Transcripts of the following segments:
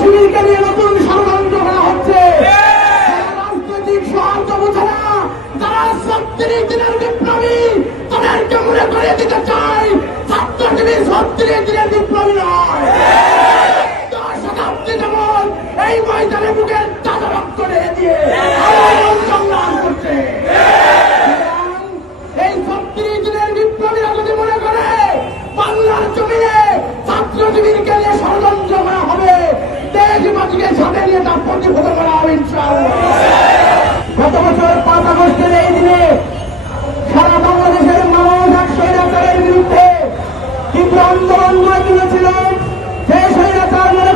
শিবিরকে নিয়ে নতুন ষড়যন্ত্র করা হচ্ছে। রাজনৈতিক সহায়তা বোঝারা যারা ছত্রিশ দিনের বিপ্লবী, তাদেরকে মনে করে দিতে চাই। ছাত্রজীবী ছত্রিশ দিনের বিপ্লবী নয়। দশ শতাব্দী যেমন এই ময়দানে বুকের সাথে নিয়ে তার প্রতিহত করা হবে, ইনশাআল্লাহ। গত বছর পাঁচ আগস্টের এই দিনে সারা বাংলাদেশের মানুষ এক স্বৈরাচারের বিরুদ্ধে তীব্র আন্দোলন গড়ে তুলেছিলেন সেই স্বৈরাচার মনে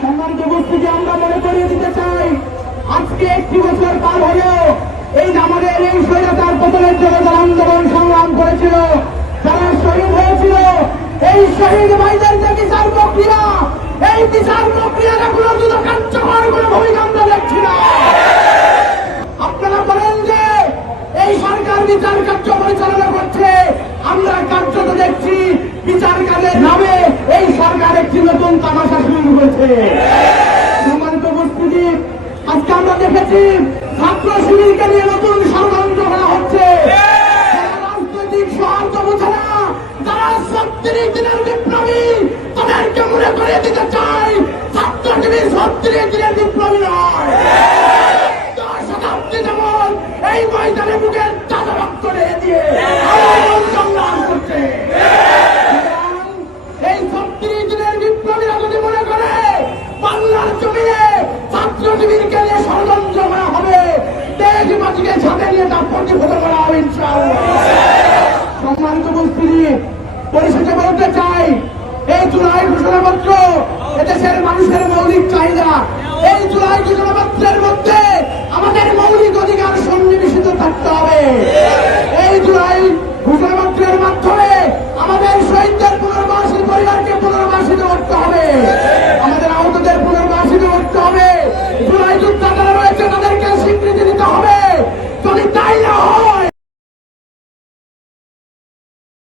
সম্মানিত উপস্থিতি আমরা মনে করিয়ে দিতে চাই। আজকে একটি বছর পার হলেও এই আমাদের এই স্বৈরাচার পতনের জন্য যারা আন্দোলন সংগ্রাম করেছিল, যারা শহীদ হয়েছিল, এই শহীদ ভাইদের যে বিচার প্রক্রিয়া, এই বিচার প্রক্রিয়ার এখনও দুটো কার্যকর কোনো ভূমিকা আমরা দেখছি না আপনারা বলেন যে এই সরকার বিচার কার্য পরিচালনা করছে আমরা কার্যত দেখছি বিচার কাজের নামে এই সরকার একটি নতুন তামাশা করেছে সম্মানিত উপস্থিতি, আজকে আমরা দেখেছি ছাত্র শিবিরকে নিয়ে নতুন ষড়যন্ত্র করা হচ্ছে। রাজনৈতিক সহায়তা বোঝে না যারা ছত্রিশ দিনের বিপ্লবী, তাদেরকে মনে করিয়ে দিতে চাই। ছাত্র শিবির ছত্রিশ দিনের বিপ্লবী ছাত্র শিবিরকে নিয়ে ষড়যন্ত্র করা হবে। দেশবাসীকে সাথে নিয়ে তার প্রতিহত করা হবে সম্মানিত উপস্থিতি, পরিশেষে বলতে চাই, এই জুলাই ঘোষণাপত্র